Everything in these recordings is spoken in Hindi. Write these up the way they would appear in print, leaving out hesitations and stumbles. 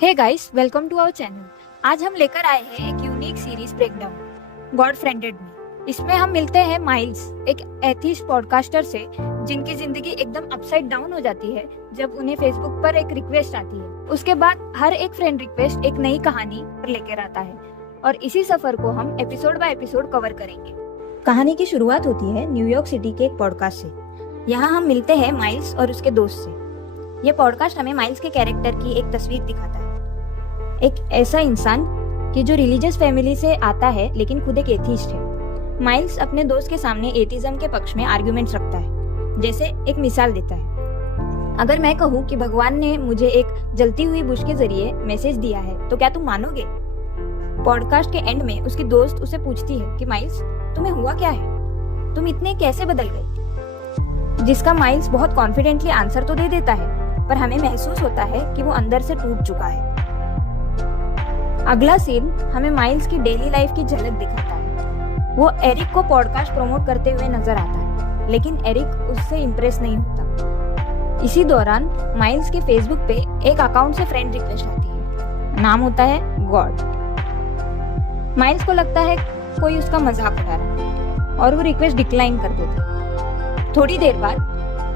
Hey guys, welcome to our channel. आज हम लेकर आए हैं एक unique series breakdown god friended में। इसमें हम मिलते हैं माइल्स, एक एथिस्ट पॉडकास्टर से जिनकी जिंदगी एकदम अपसाइड डाउन हो जाती है जब उन्हें फेसबुक पर एक रिक्वेस्ट आती है। उसके बाद हर एक फ्रेंड रिक्वेस्ट एक नई कहानी लेकर आता है और इसी सफर को हम एपिसोड बाय एपिसोड कवर करेंगे। कहानी की शुरुआत होती है न्यूयॉर्क सिटी के एक पॉडकास्ट से। यहाँ हम मिलते हैं माइल्स और उसके दोस्त से। ये पॉडकास्ट हमें माइल्स के कैरेक्टर की एक तस्वीर दिखाता है, एक ऐसा इंसान कि जो रिलीजियस फैमिली से आता है लेकिन खुद एक एथिस्ट है। माइल्स अपने दोस्त के सामने एथिज्म के पक्ष में आर्गुमेंट्स रखता है। जैसे एक मिसाल देता है, अगर मैं कहूँ कि भगवान ने मुझे एक जलती हुई बुश के जरिए मैसेज दिया है तो क्या तुम मानोगे? पॉडकास्ट के एंड में उसकी दोस्त उसे पूछती है कि माइल्स, तुम्हें हुआ क्या है? तुम इतने कैसे बदल गए? जिसका माइल्स बहुत कॉन्फिडेंटली आंसर तो दे देता है, पर हमें महसूस होता है कि वो अंदर से टूट चुका है। अगला सीन हमें माइल्स की डेली लाइफ की झलक दिखाता है। वो एरिक को पॉडकास्ट प्रमोट करते हुए नजर आता है, लेकिन एरिक उससे इम्प्रेस नहीं होता। इसी दौरान माइल्स के फेसबुक पे एक अकाउंट से फ्रेंड रिक्वेस्ट आती है। नाम होता है गॉड। माइल्स को लगता है कोई उसका मजाक उड़ा रहा है और वो रिक्वेस्ट डिक्लाइन कर देता है। थोड़ी देर बाद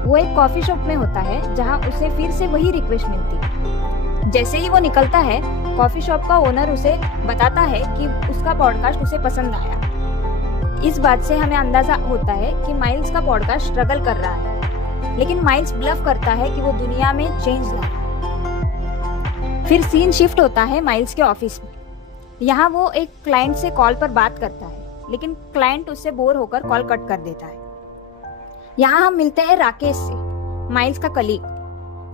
वो एक कॉफी शॉप में होता है जहां उसे फिर से वही रिक्वेस्ट मिलती है। जैसे ही वो निकलता है, कॉफी शॉप का ओनर उसे बताता है कि उसका पॉडकास्ट उसे पसंद आया। इस बात से हमें अंदाजा होता है कि माइल्स का पॉडकास्ट स्ट्रगल कर रहा है, लेकिन माइल्स ब्लफ करता है कि वो दुनिया में चेंज ला रहा है। फिर सीन शिफ्ट होता है माइल्स के ऑफिस में। यहाँ वो एक क्लाइंट से कॉल पर बात करता है, लेकिन क्लाइंट उससे बोर होकर कॉल कट कर देता है। यहाँ हम मिलते हैं राकेश से, माइल्स का कलीग,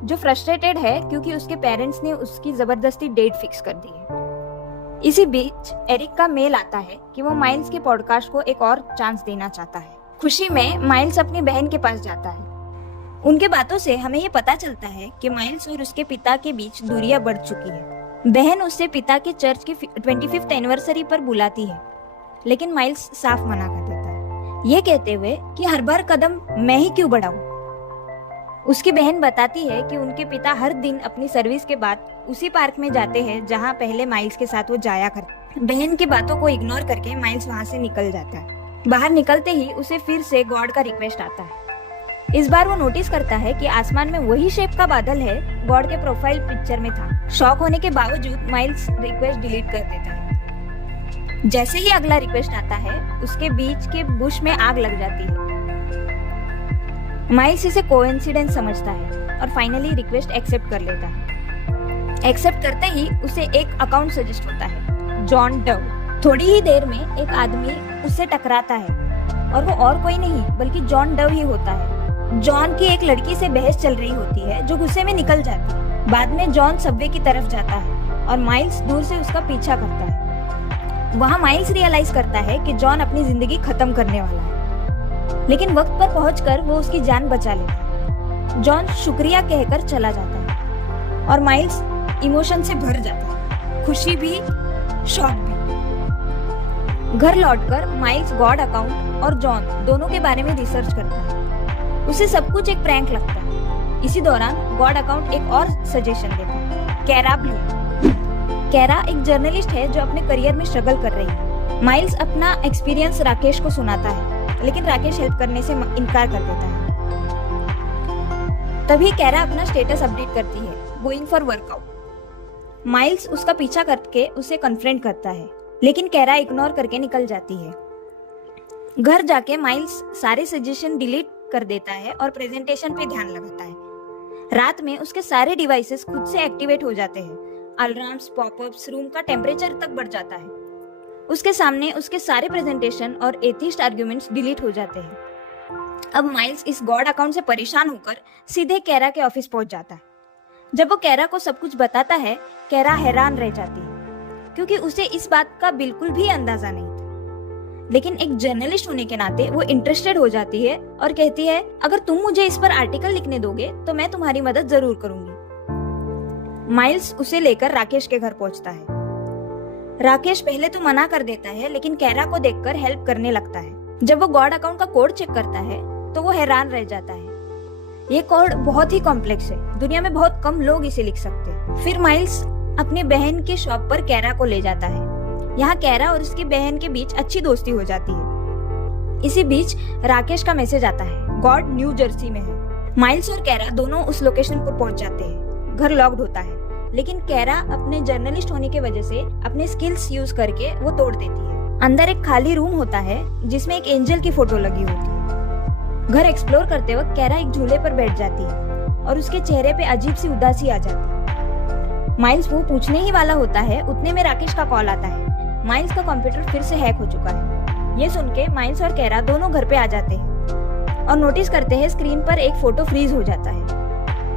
जो फ्रस्ट्रेटेड है क्योंकि उसके पेरेंट्स ने उसकी जबरदस्ती डेट फिक्स कर दी है। इसी बीच एरिक का मेल आता है कि वो माइल्स के पॉडकास्ट को एक और चांस देना चाहता है। खुशी में माइल्स अपनी बहन के पास जाता है। उनके बातों से हमें ये पता चलता है कि माइल्स और उसके पिता के बीच दूरियां बढ़ चुकी है। बहन उसे पिता के चर्च की 25th एनिवर्सरी पर बुलाती है, लेकिन माइल्स साफ मना कर देता है, ये कहते हुए कि हर बार कदम मैं ही क्यों बढ़ाऊं। उसकी बहन बताती है कि उनके पिता हर दिन अपनी सर्विस के बाद उसी पार्क में जाते हैं जहां पहले माइल्स के साथ वो जाया करते। बहन की बातों को इग्नोर करके माइल्स वहां से निकल जाता है। बाहर निकलते ही उसे फिर से गॉड का रिक्वेस्ट आता है। इस बार वो नोटिस करता है कि आसमान में वही शेप का बादल है गॉड के प्रोफाइल पिक्चर में था। शॉक होने के बावजूद माइल्स रिक्वेस्ट डिलीट कर देता है। जैसे ही अगला रिक्वेस्ट आता है, उसके बीच के बुश में आग लग जाती है। माइल्स इसे कोइंसिडेंस समझता है और फाइनली रिक्वेस्ट एक्सेप्ट कर लेता है। एक्सेप्ट करते ही उसे एक अकाउंट सजेस्ट होता है, जॉन डव। थोड़ी ही देर में एक आदमी उससे टकराता है और वो और कोई नहीं बल्कि जॉन डव ही होता है। जॉन की एक लड़की से बहस चल रही होती है जो गुस्से में निकल जाती है। बाद में जॉन सबवे की तरफ जाता है और माइल्स दूर से उसका पीछा करता है। वहाँ माइल्स रियलाइज करता है कि जॉन अपनी जिंदगी खत्म करने वाला है, लेकिन वक्त पर पहुंचकर वो उसकी जान बचा लेता है। जॉन शुक्रिया कहकर चला जाता है और माइल्स इमोशन से भर जाता है, खुशी भी, शॉक भी। घर लौटकर माइल्स गॉड अकाउंट और जॉन दोनों के बारे में रिसर्च करता है। उसे सब कुछ एक प्रैंक लगता है। इसी दौरान गॉड अकाउंट एक और सजेशन देता है, कैरा ब्लू। कैरा एक जर्नलिस्ट है जो अपने करियर में स्ट्रगल कर रही है। माइल्स अपना एक्सपीरियंस राकेश को सुनाता है, लेकिन राकेश हेल्प करने से इनकार कर देता है। तभी कैरा अपना स्टेटस अपडेट करती है, गोइंग फॉर वर्कआउट। माइल्स उसका पीछा करके उसे कन्फ्रंट करता है, लेकिन कैरा इग्नोर करके निकल जाती है। घर जाके माइल्स सारे सजेशन डिलीट कर देता है और प्रेजेंटेशन पे ध्यान लगाता है। रात में उसके सारे डिवाइसेस खुद से एक्टिवेट हो जाते हैं। अलार्म्स, पॉपअप्स, रूम का टेम्परेचर तक बढ़ जाता है। उसके सामने उसके सारे प्रेजेंटेशन और एथिस्ट आर्ग्यूमेंट्स डिलीट हो जाते हैं। अब माइल्स इस गॉड अकाउंट से परेशान होकर सीधे कैरा के ऑफिस पहुंच जाता है। जब वो कैरा को सब कुछ बताता है, कैरा हैरान रह जाती है क्योंकि उसे इस बात का बिल्कुल भी अंदाजा नहीं था। लेकिन एक जर्नलिस्ट होने के नाते वो इंटरेस्टेड हो जाती है और कहती है, अगर तुम मुझे इस पर आर्टिकल लिखने दोगे तो मैं तुम्हारी मदद जरूर करूंगी। माइल्स उसे लेकर राकेश के घर पहुंचता है। राकेश पहले तो मना कर देता है, लेकिन कैरा को देखकर हेल्प करने लगता है। जब वो गॉड अकाउंट का कोड चेक करता है तो वो हैरान रह जाता है। ये कोड बहुत ही कॉम्प्लेक्स है, दुनिया में बहुत कम लोग इसे लिख सकते हैं। फिर माइल्स अपने बहन के शॉप पर कैरा को ले जाता है। यहाँ कैरा और उसकी बहन के बीच अच्छी दोस्ती हो जाती है। इसी बीच राकेश का मैसेज आता है, गॉड न्यू जर्सी में है। माइल्स और कैरा दोनों उस लोकेशन पर पहुंच जाते हैं। घर लॉक्ड होता है, लेकिन कैरा अपने जर्नलिस्ट होने की वजह से अपने स्किल्स यूज करके वो तोड़ देती है। अंदर एक खाली रूम होता है जिसमें एक एंजल की फोटो लगी होती है। घर एक्सप्लोर करते वक्त कैरा एक झूले पर बैठ जाती है और उसके चेहरे पे अजीब सी उदासी आ जाती है। माइल्स वो पूछने ही वाला होता है, उतने में राकेश का कॉल आता है। माइल्स का कंप्यूटर फिर से हैक हो चुका है। ये सुन के माइल्स और कैरा दोनों घर पे आ जाते हैं और नोटिस करते हैं स्क्रीन पर एक फोटो फ्रीज हो जाता है।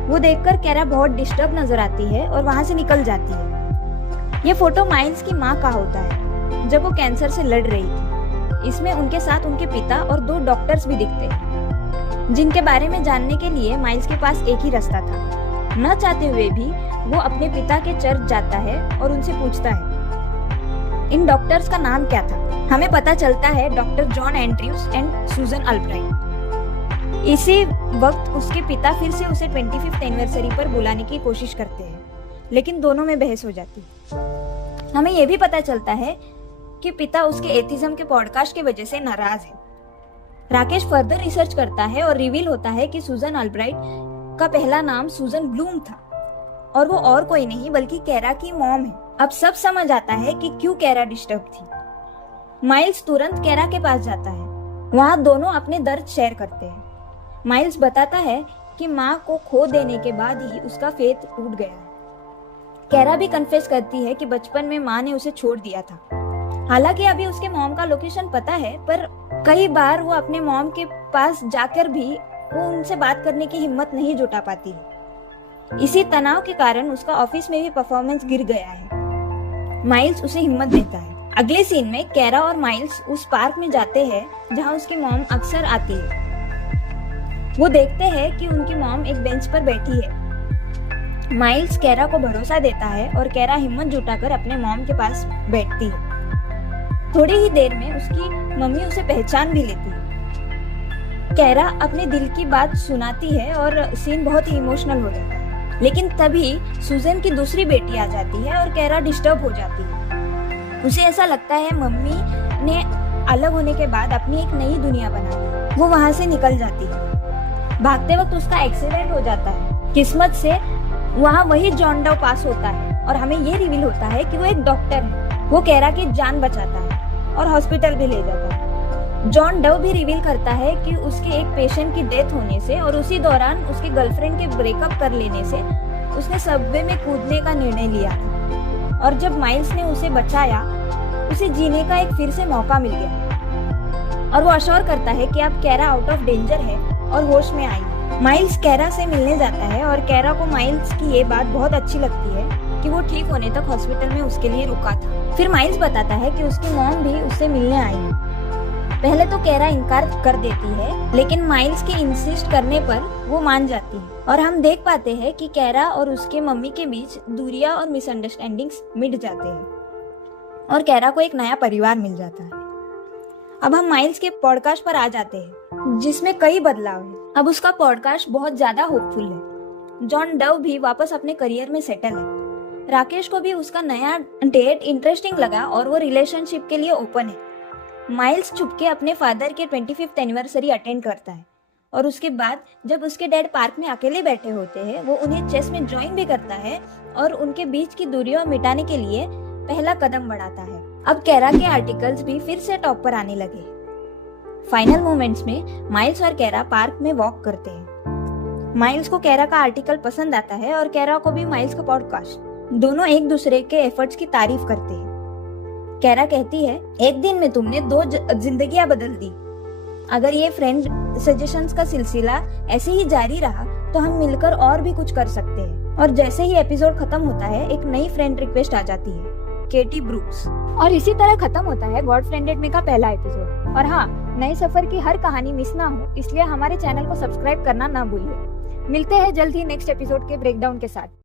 वो देखकर कैरा बहुत डिस्टर्ब नजर आती है और वहां से निकल जाती है। ये फोटो माइल्स की माँ का होता है जब वो कैंसर से लड़ रही थी। इसमें उनके साथ उनके पिता और 2 डॉक्टर्स भी दिखते हैं, जिनके बारे में जानने के लिए माइल्स के पास एक ही रास्ता था। न चाहते हुए भी वो अपने पिता के चर्च जाता है और उनसे पूछता है इन डॉक्टर्स का नाम क्या था। हमें पता चलता है डॉक्टर जॉन एंड्रयूज एंड सूजन अल्ब्राइट। इसी वक्त उसके पिता फिर से उसे 25th एनिवर्सरी पर बुलाने की कोशिश करते हैं, लेकिन दोनों में बहस हो जाती है। हमें यह भी पता चलता है कि पिता उसके एथिज्म के पॉडकास्ट की वजह से नाराज है। राकेश फर्दर रिसर्च करता है और रिवील होता है कि सूजन अल्ब्राइट का पहला नाम सूजन ब्लूम था और वो और कोई नहीं बल्कि कैरा की मॉम है। अब सब समझ आता है कि क्यों कैरा डिस्टर्ब थी। माइल्स तुरंत कैरा के पास जाता है। वहाँ दोनों अपने दर्द शेयर करते हैं। माइल्स बताता है कि माँ को खो देने के बाद ही उसका फेथ टूट गया है। कैरा भी कन्फेस करती है कि बचपन में माँ ने उसे छोड़ दिया था। हालांकि अभी उसके मॉम का लोकेशन पता है, पर कई बार वो अपने मॉम के पास जाकर भी वो उनसे बात करने की हिम्मत नहीं जुटा पाती। इसी तनाव के कारण उसका ऑफिस में भी परफॉर्मेंस गिर गया है। माइल्स उसे हिम्मत देता है। अगले सीन में कैरा और माइल्स उस पार्क में जाते हैं जहां उसकी मॉम अक्सर आती है। वो देखते हैं कि उनकी मॉम एक बेंच पर बैठी है। माइल्स कैरा को भरोसा देता है और कैरा हिम्मत जुटाकर अपने मॉम के पास बैठती है। थोड़ी ही देर में उसकी मम्मी उसे पहचान भी लेती है। कैरा अपने दिल की बात सुनाती है और सीन बहुत ही इमोशनल हो जाता है। लेकिन तभी सूजन की दूसरी बेटी आ जाती है और कैरा डिस्टर्ब हो जाती है। उसे ऐसा लगता है मम्मी ने अलग होने के बाद अपनी एक नई दुनिया बना ली। वो वहां से निकल जाती है। भागते वक्त उसका एक्सीडेंट हो जाता है। किस्मत से वहाँ वही जॉन डव पास होता है और हमें ये रिवील होता है कि वो एक डॉक्टर है। वो कैरा की जान बचाता है और हॉस्पिटल भी ले जाता है। जॉन डव भी रिवील करता है कि उसके एक पेशेंट की डेथ होने से और उसी दौरान उसके गर्लफ्रेंड के ब्रेकअप कर लेने से उसने सबवे में कूदने का निर्णय लिया था और जब माइल्स ने उसे बचाया, उसे जीने का एक फिर से मौका मिल गया और वो अश्योर करता है कि अब कैरा आउट ऑफ डेंजर है और होश में आई। माइल्स कैरा से मिलने जाता है और कैरा को माइल्स की ये बात बहुत अच्छी लगती है कि वो ठीक होने तक हॉस्पिटल में उसके लिए रुका था। फिर माइल्स बताता है कि उसकी मॉम भी उससे मिलने आई है। पहले तो कैरा इनकार कर देती है, लेकिन माइल्स के इंसिस्ट करने पर वो मान जाती है और हम देख पाते हैं कि कैरा और उसके मम्मी के बीच दूरियां और मिसअंडरस्टैंडिंग्स मिट जाते हैं और कैरा को एक नया परिवार मिल जाता है। अब हम माइल्स के पॉडकास्ट पर आ जाते हैं, जिसमें कई बदलाव हैं। अब उसका पॉडकास्ट बहुत ज्यादा होपफुल है। जॉन डव भी वापस अपने करियर में सेटल है। राकेश को भी उसका नया डेट इंटरेस्टिंग लगा और वो रिलेशनशिप के लिए ओपन है। माइल्स चुपके अपने फादर के 25th एनिवर्सरी अटेंड करता है और उसके बाद जब उसके डैड पार्क में अकेले बैठे होते हैं, वो उन्हें चेस में ज्वाइन भी करता है और उनके बीच की दूरियों मिटाने के लिए पहला कदम बढ़ाता है। अब कैरा के आर्टिकल्स भी फिर से टॉप पर आने लगे। फाइनल मोमेंट्स में माइल्स और कैरा पार्क में वॉक करते हैं। माइल्स को कैरा का आर्टिकल पसंद आता है और कैरा को भी माइल्स का पॉडकास्ट। दोनों एक दूसरे के एफर्ट्स की तारीफ करते हैं। कैरा कहती है, एक दिन में तुमने 2 जिंदगियां बदल दी। अगर ये फ्रेंड सजेशंस का सिलसिला ऐसे ही जारी रहा तो हम मिलकर और भी कुछ कर सकते हैं। और जैसे ही एपिसोड खत्म होता है, एक नई फ्रेंड रिक्वेस्ट आ जाती है, केटी ब्रूक्स। और इसी तरह खत्म होता है गॉड फ्रेंडेड में का पहला एपिसोड। और हाँ, नए सफर की हर कहानी मिस ना हो, इसलिए हमारे चैनल को सब्सक्राइब करना ना भूलिए। मिलते हैं जल्द ही नेक्स्ट एपिसोड के ब्रेकडाउन के साथ।